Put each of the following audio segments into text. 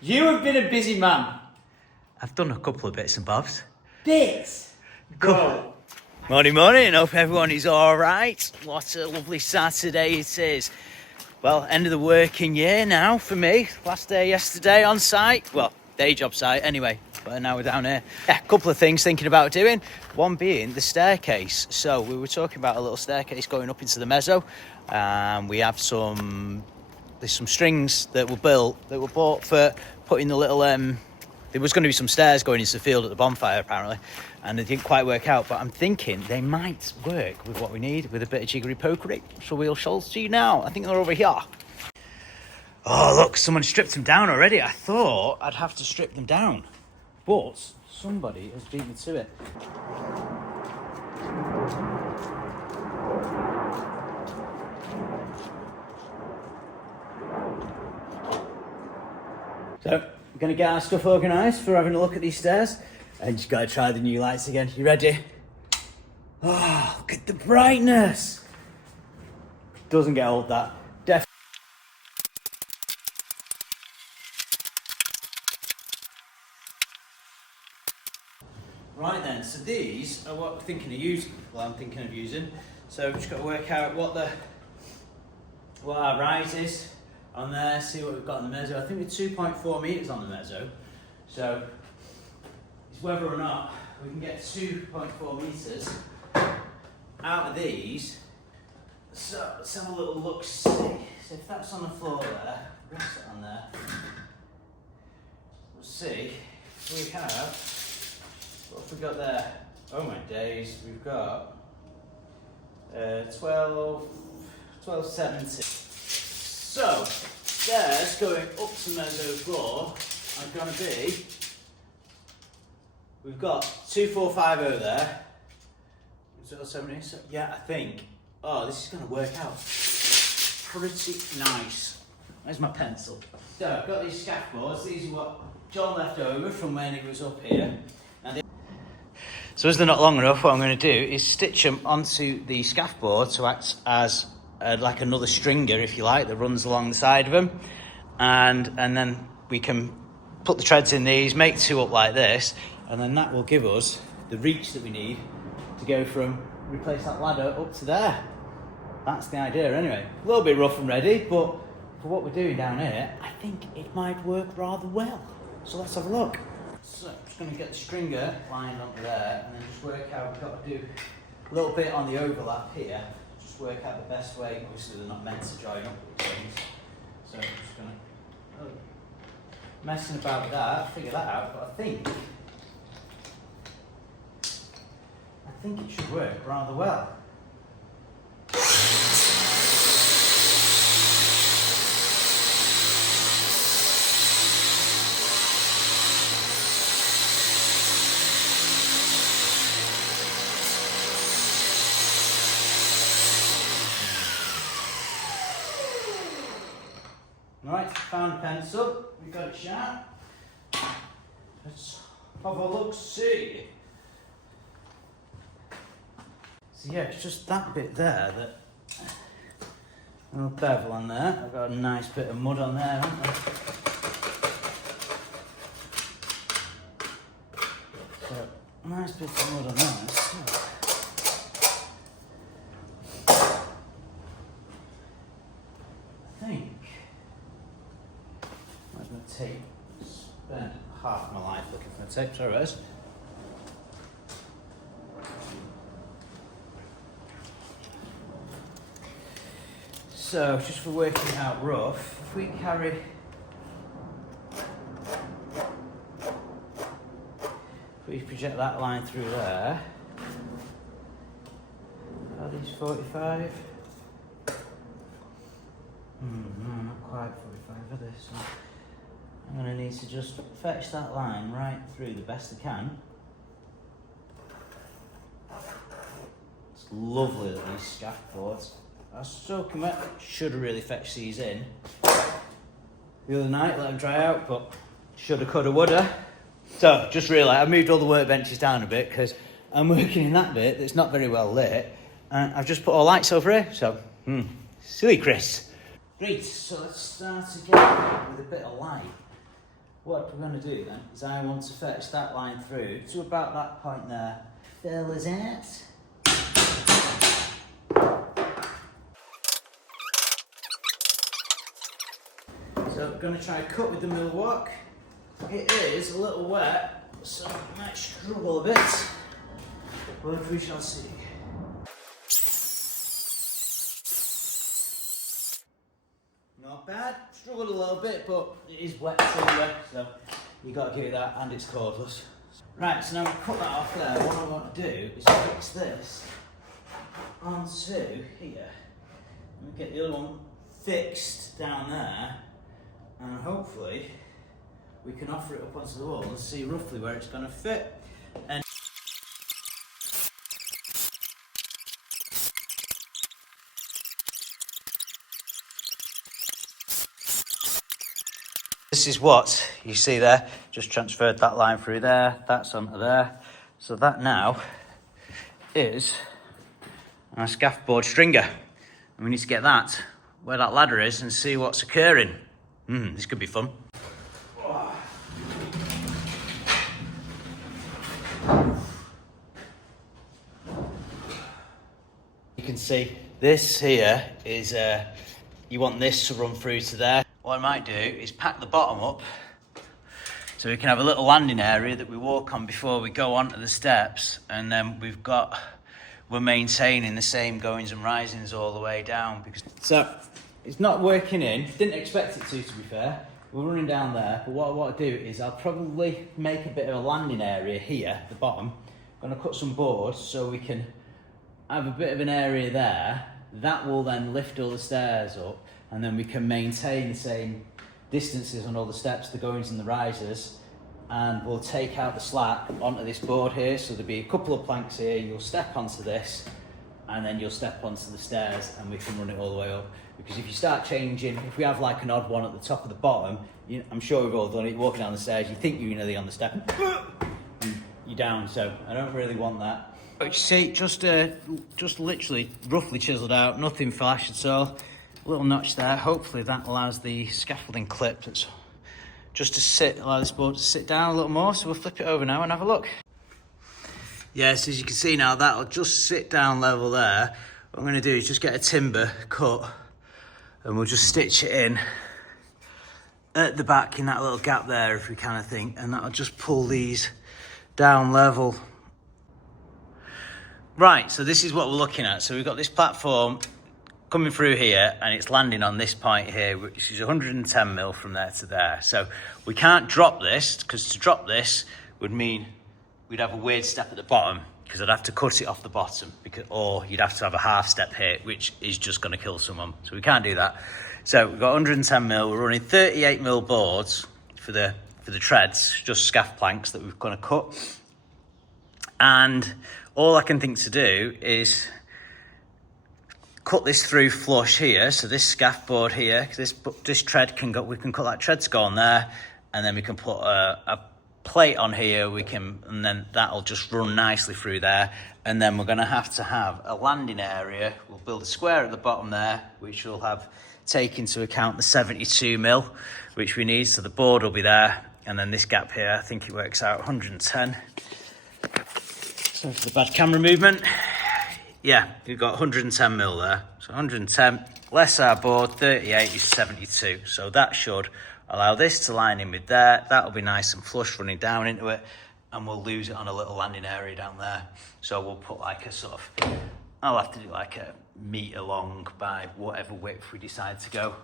You have been a busy man. I've done a couple of bits and bobs. Bits? Go. Morning. Hope everyone is all right. What a lovely Saturday it is. Well, end of the working year now for me. Last day yesterday on site. Well, day job site anyway. But now we're down here. Yeah, a couple of things thinking about doing. One being the staircase. So we were talking about a little staircase going up into the mezzo. We have there's some strings that were bought for putting the little, there was going to be some stairs going into the field at the bonfire apparently, and they didn't quite work out, but I'm thinking they might work with what we need with a bit of jiggery pokery, so we shall see now. I think they're over here. Oh look, someone stripped them down already. I thought I'd have to strip them down, but somebody has beat me to it. So, we're going to get our stuff organised for having a look at these stairs. And just got to try the new lights again. You ready? Oh, look at the brightness. Doesn't get old, that. Definitely. Right then, so these are what I'm thinking of using. So we've just got to work out what our rise is on there, see what we've got on the mezzo. I think we're 2.4 metres on the mezzo. So it's whether or not we can get 2.4 metres out of these. So let's have a little look, see. So if that's on the floor there, rest it on there. We'll see. So we have, what have we got there? Oh my days, we've got 1270. So, stairs going up to mezzo floor are going to be, we've got 2450 there. 1270, so yeah, I think, oh, this is going to work out pretty nice. Where's my pencil? So, I've got these scaff boards. These are what John left over from when he was up here. So as they're not long enough, what I'm going to do is stitch them onto the scaff board to act as like another stringer, if you like, that runs along the side of them, and then we can put the treads in these, make two up like this, and then that will give us the reach that we need to go from replace that ladder up to there. That's the idea anyway. A little bit rough and ready, but for what we're doing down here, I think it might work rather well. So let's have a look. So I'm just going to get the stringer lined up there and then just work out, we've got to do a little bit on the overlap here, just work out the best way. Obviously they're not meant to join up with things, so I'm just going to, messing about with that, figure that out, but I think it should work rather well. Right, found a pencil, we've got it sharp. Let's have a look, see. So yeah, it's just that bit there that, a little bevel on there. I've got a nice bit of mud on there, haven't I? So, nice bit of mud on there. So. I think, where's my tape? Spent half my life looking for my tape, sorry guys. So, just for working out rough, if we carry, if we project that line through there, are these 45? No, not quite 45 are they? So I'm going to need to just fetch that line right through the best I can. It's lovely that these scaff boards are soaking wet. Should have really fetched these in the other night, let them dry out, but shoulda, coulda, woulda. So just realised I've moved all the workbenches down a bit because I'm working in that bit that's not very well lit, and I've just put all lights over here. So silly Chris. Great, so let's start again with a bit of light. what we're going to do then is I want to fetch that line through to about that point there. Fill is in it. So I'm going to try cut with the mill walk. It is a little wet, so I might struggle a bit, but we shall see. Not bad, struggled a little bit, but it is wet timber, so you got to give it that, and it's cordless. Right, so now we've cut that off there. What I want to do is fix this onto here. And get the other one fixed down there, and hopefully we can offer it up onto the wall and see roughly where it's going to fit. And this is what you see there. Just transferred that line through there, that's onto there. So that now is our scaff board stringer. And we need to get that where that ladder is and see what's occurring. This could be fun. You can see this here is, you want this to run through to there. What I might do is pack the bottom up so we can have a little landing area that we walk on before we go onto the steps, and then we're maintaining the same goings and risings all the way down. So it's not working in, didn't expect it to be fair. We're running down there, but what I want to do is I'll probably make a bit of a landing area here at the bottom. I'm going to cut some boards so we can have a bit of an area there. That will then lift all the stairs up, and then we can maintain the same distances on all the steps, the goings and the risers, and we'll take out the slack onto this board here. So there'll be a couple of planks here, you'll step onto this, and then you'll step onto the stairs, and we can run it all the way up. Because if you start changing, if we have like an odd one at the top of the bottom, I'm sure we've all done it, you're walking down the stairs, you think you're nearly on the step, and you're down, so I don't really want that. But you see, just literally roughly chiselled out, nothing flash at all. A little notch there, hopefully that allows the scaffolding clip that's just to allow this board to sit down a little more. So we'll flip it over now and have a look. Yes, as you can see now, that'll just sit down level there. What I'm going to do is just get a timber cut and we'll just stitch it in at the back in that little gap there, if we kind of think, and that'll just pull these down level. Right, so this is what we're looking at. So we've got this platform coming through here and it's landing on this point here, which is 110 mil from there to there. So we can't drop this, because to drop this would mean we'd have a weird step at the bottom, because I'd have to cut it off the bottom, or you'd have to have a half step here, which is just going to kill someone. So we can't do that. So we've got 110 mil, we're running 38 mil boards for the treads, just scaff planks that we're going to cut. And all I can think to do is cut this through flush here. So this scaff board here, this tread can go, we can cut that tread to go on there, and then we can put a plate on here, and then that'll just run nicely through there. And then we're going to have a landing area. We'll build a square at the bottom there, which will take into account the 72 mil, which we need. So the board will be there, and then this gap here, I think it works out 110. So for the bad camera movement, yeah, we've got 110 mil there. So 110 less our board, 38 is 72. So that should allow this to line in with there. That'll be nice and flush running down into it, and we'll lose it on a little landing area down there. So we'll put like a sort of, I'll have to do like a metre long by whatever width we decide to go.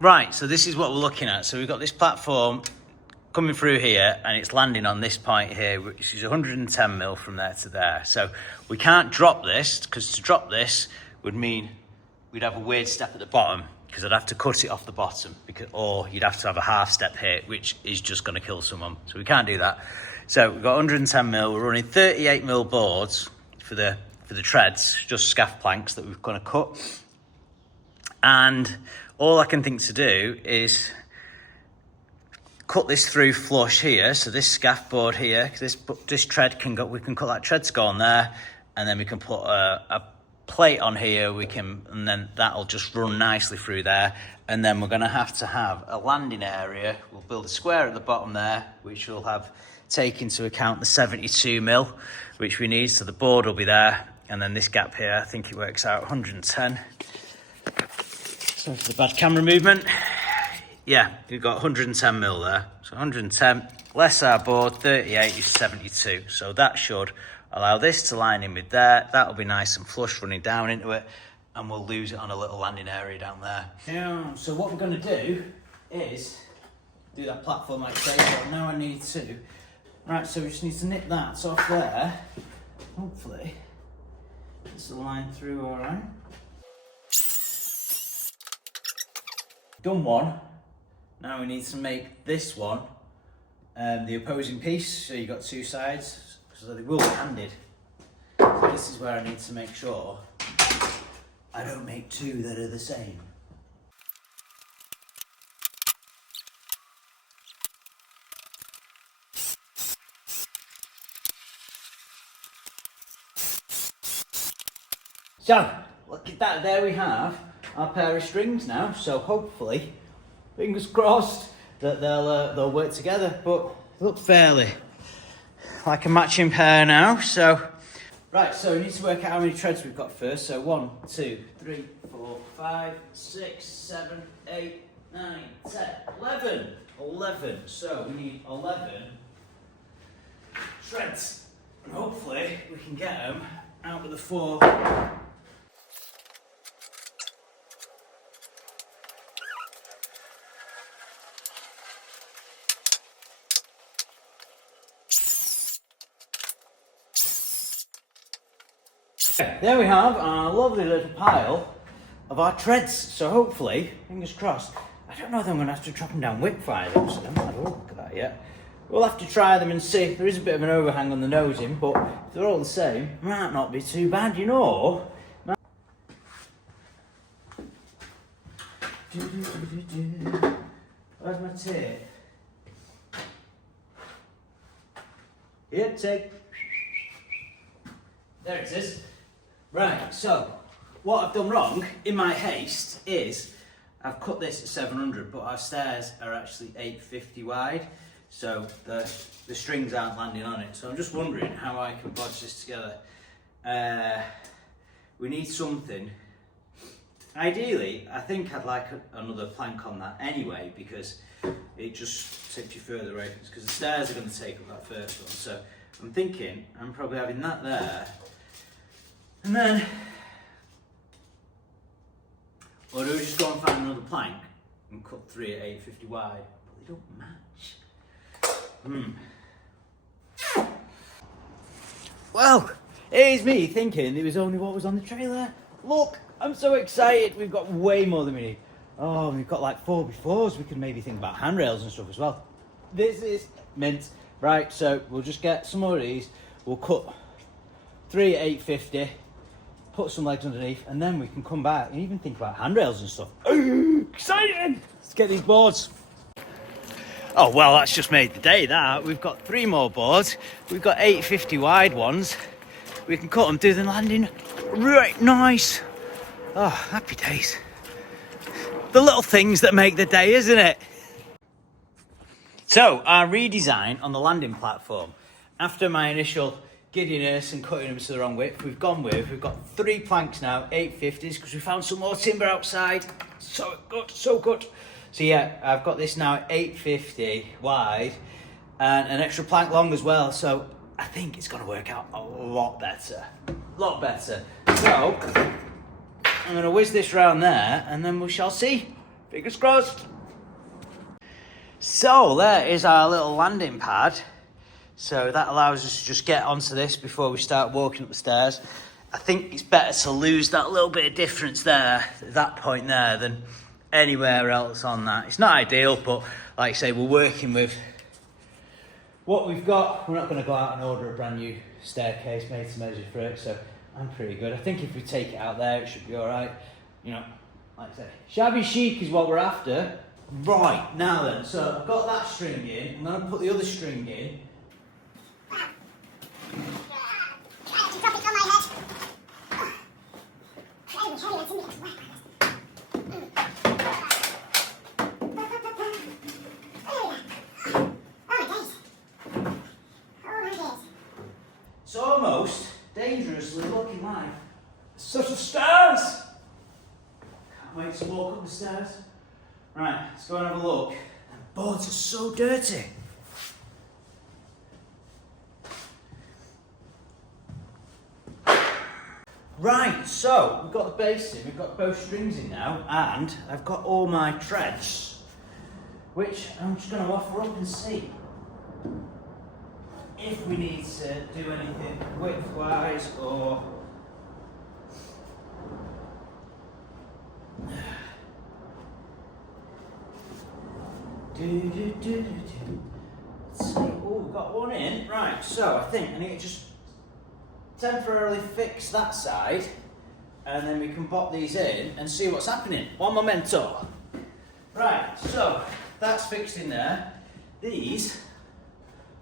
Right, so this is what we're looking at. So we've got this platform coming through here and it's landing on this point here, which is 110 mil from there to there. So we can't drop this, because to drop this would mean we'd have a weird step at the bottom, because I'd have to cut it off the bottom, or you'd have to have a half step here, which is just going to kill someone. So we can't do that. So we've got 110 mil, we're running 38 mil boards for the treads, just scaff planks that we're going to cut. And all I can think to do is cut this through flush here. So this scaff board here, this tread can go, we can cut that tread to go on there, and then we can put a plate on here, and then that'll just run nicely through there. And then we're gonna have to have a landing area. We'll build a square at the bottom there, which will have take into account the 72 mil, which we need. So the board will be there. And then this gap here, I think it works out 110. So for the bad camera movement, yeah, we've got 110 mil there. So 110 less our board, 38 is 72. So that should allow this to line in with there. That'll be nice and flush running down into it, and we'll lose it on a little landing area down there. Yeah, so what we're gonna do is do that platform like I say, but now I need to. Right, so we just need to nip that off there. Hopefully, this will line through all right. Done one. Now we need to make this one the opposing piece, so you've got two sides, so they will be handed. So this is where I need to make sure I don't make two that are the same. So, look at that, there we have our pair of strings now, so hopefully, fingers crossed, that they'll work together, but look fairly like a matching pair now. So, right, so we need to work out how many treads we've got first. So 1, 2, 3, 4, 5, 6, 7, 8, 9, 10, 11. 11. So we need 11 treads, and hopefully we can get them out with the 4. There we have our lovely little pile of our treads. So hopefully, fingers crossed, I don't know if I'm going to have to chop them down wick fire them, so I haven't had a look at that yet. We'll have to try them and see. There is a bit of an overhang on the nosing, but if they're all the same, might not be too bad, you know. Where's my tape? Here, take. There it is. Right, so what I've done wrong in my haste is I've cut this at 700, but our stairs are actually 850 wide, so the strings aren't landing on it. So I'm just wondering how I can bodge this together. We need something. Ideally, I think I'd like another plank on that anyway, because it just takes you further away, because the stairs are going to take up that first one. So I'm thinking I'm probably having that there. And then, or do we just go and find another plank and cut 3 at 850 wide? But they don't match. Well, here's me thinking it was only what was on the trailer. Look, I'm so excited. We've got way more than we need. Oh, we've got like 4x4s. We could maybe think about handrails and stuff as well. This is mint. Right, so we'll just get some more of these. We'll cut 3 at 850. Put some legs underneath, and then we can come back and even think about handrails and stuff. Ooh, exciting! Let's get these boards. Oh, well, that's just made the day, that. We've got 3 more boards. We've got 850 wide ones. We can cut them, do the landing. Right, nice. Oh, happy days. The little things that make the day, isn't it? So, our redesign on the landing platform. After my initial giddiness and cutting them to the wrong width, we've got 3 planks now, 850s, because we found some more timber outside. So good, so good. So yeah, I've got this now at 850 wide and an extra plank long as well. So I think it's going to work out a lot better. So I'm going to whiz this round there, and then we shall see. Fingers crossed. So there is our little landing pad. So that allows us to just get onto this before we start walking up the stairs. I think it's better to lose that little bit of difference there, at that point there, than anywhere else on that. It's not ideal, but like I say, we're working with what we've got. We're not going to go out and order a brand new staircase made to measure for it, so I'm pretty good. I think if we take it out there, it should be all right. You know, like I say, shabby chic is what we're after. Right, now then, so I've got that string in. I'm going to put the other string in. stairs. Right, let's go and have a look. The boards are so dirty. Right, so we've got the bass in, we've got both strings in now, and I've got all my treads, which I'm just going to offer up and see if we need to do anything width-wise or... Let's see. Oh, we've got one in. Right, so I think I need to just temporarily fix that side, and then we can pop these in and see what's happening. One momento. Right, so that's fixed in there. These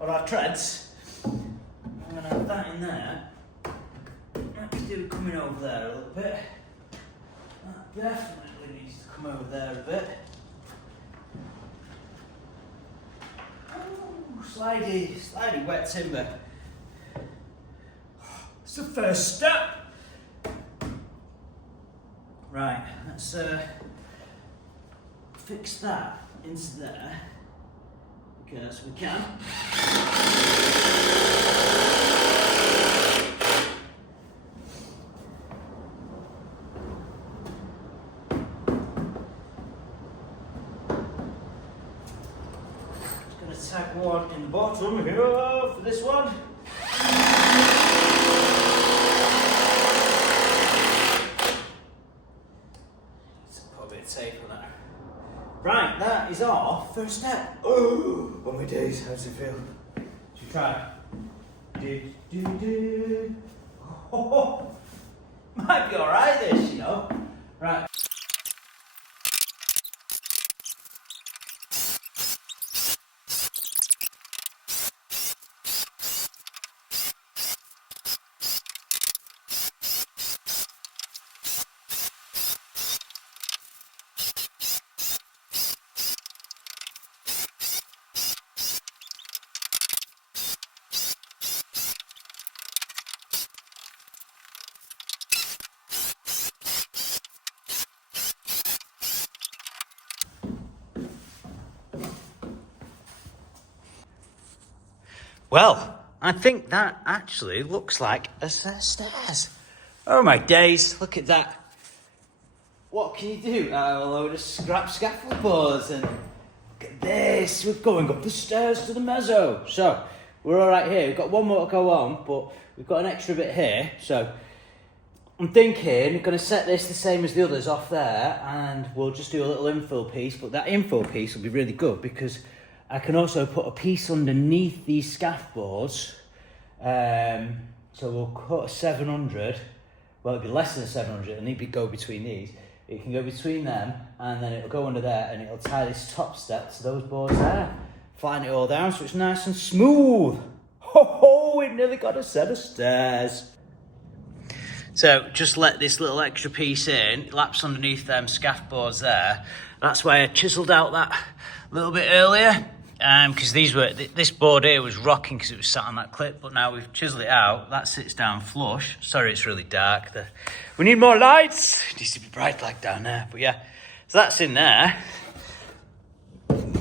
are our treads. I'm going to have that in there. Let's do it coming over there a little bit. That definitely needs to come over there a bit. Ooh, slidey wet timber. It's the first step. Right, let's fix that into there because we can. Just going to tag one in the bottom here for this one. Tape on that. Right, that is our first step. Oh my days, how does it feel? Should we try? Oh, might be alright this, you know. Right. Well, I think that actually looks like a set of stairs. Oh my days, look at that. What can you do? A load of scrap scaffold boards, and look at this. We're going up the stairs to the mezzo. So, we're all right here. We've got one more to go on, but we've got an extra bit here. So, I'm thinking we're going to set this the same as the others off there, and we'll just do a little infill piece. But that infill piece will be really good because I can also put a piece underneath these scaffolds. So we'll cut a 700. Well, it'll be less than a 700. It'll need to go between these. It can go between them, and then it'll go under there, and it'll tie this top step to those boards there. Flatten it all down so it's nice and smooth. Ho ho! We've nearly got a set of stairs. So just let this little extra piece in. It laps underneath them scaffolds there. That's why I chiselled out that little bit earlier. Because this board here was rocking because it was sat on that clip, but now we've chiseled it out. That sits down flush. Sorry, it's really dark. We need more lights. It needs to be bright like down there. But yeah, so that's in there.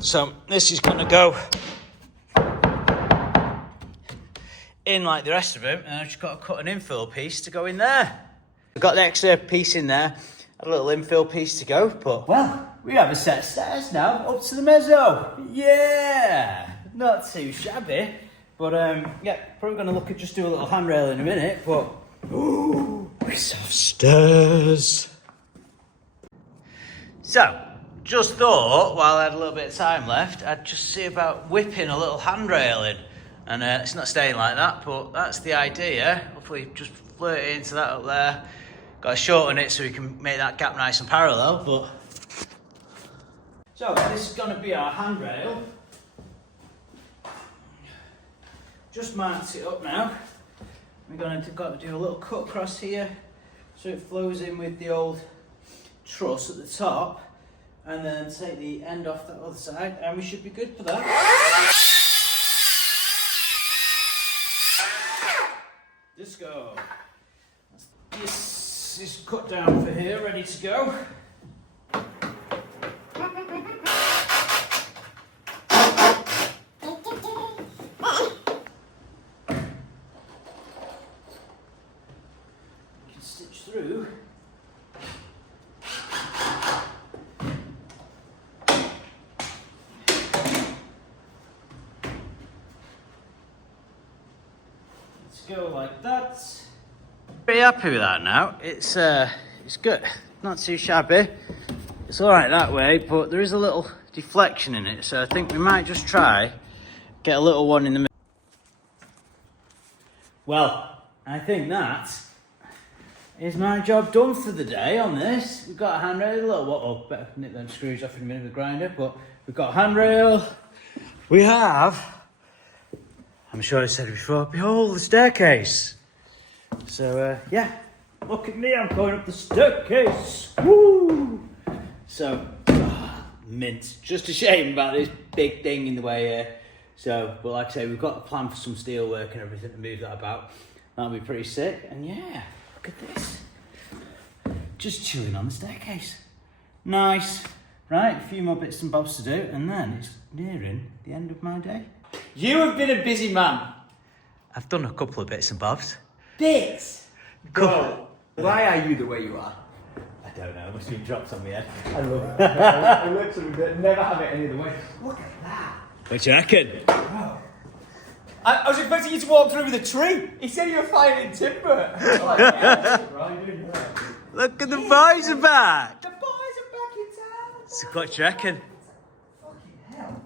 So this is going to go in like the rest of them, and I've just got to cut an infill piece to go in there. I've got the extra piece in there, a little infill piece to go, but well, we have a set of stairs now up to the mezzo. Yeah, not too shabby, but yeah, probably going to look at just do a little handrail in a minute, but ooh, we have stairs. So, just thought while I had a little bit of time left, I'd just see about whipping a little handrail in. And it's not staying like that, but that's the idea. Hopefully just flirt it into that up there. Got to shorten it so we can make that gap nice and parallel, but... So, this is going to be our handrail. Just marked it up now. We're going to got to do a little cut across here so it flows in with the old truss at the top, and then take the end off that other side, and we should be good for that. Disco. This is cut down for here, ready to go. just go like that. Pretty happy with that now. It's good. Not too shabby. It's all right that way, but there is a little deflection in it, so I think we might just try get a little one in the middle. Well, I think that is my job done for the day on this. We've got a handrail, a little, oh, better nip them screws off in a minute with the grinder, but we've got a handrail. We have, I'm sure I said it before, behold the staircase. So, yeah, look at me, I'm going up the staircase. Woo! So, mint. Just a shame about this big thing in the way here. So, but like I say, we've got a plan for some steel work and everything to move that about. That'll be pretty sick. And yeah, look at this. Just chilling on the staircase. Nice. Right, a few more bits and bobs to do, and then it's nearing the end of my day. You have been a busy man. I've done a couple of bits and bobs. Bits? Go. Why are you the way you are? I don't know, must have been dropped on my head. I love it. I literally never have it any other way. Look at that. What do you reckon? Bro. I was expecting you to walk through with a tree. He said you were flying in timber. Look at the boys are back. The boys are back in town. So what do you reckon? Fucking hell.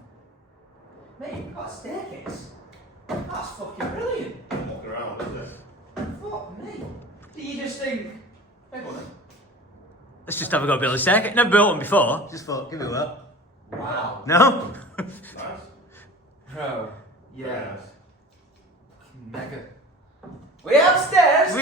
Mate, you've got a staircase. That's fucking brilliant. Walk around, isn't it? Fuck me. Do you just think, hang on then. Let's just have a go build a staircase. Never built one before. Just thought, give it a whirl. Wow. No? Nice. Bro. Very nice. Mega. We have stairs.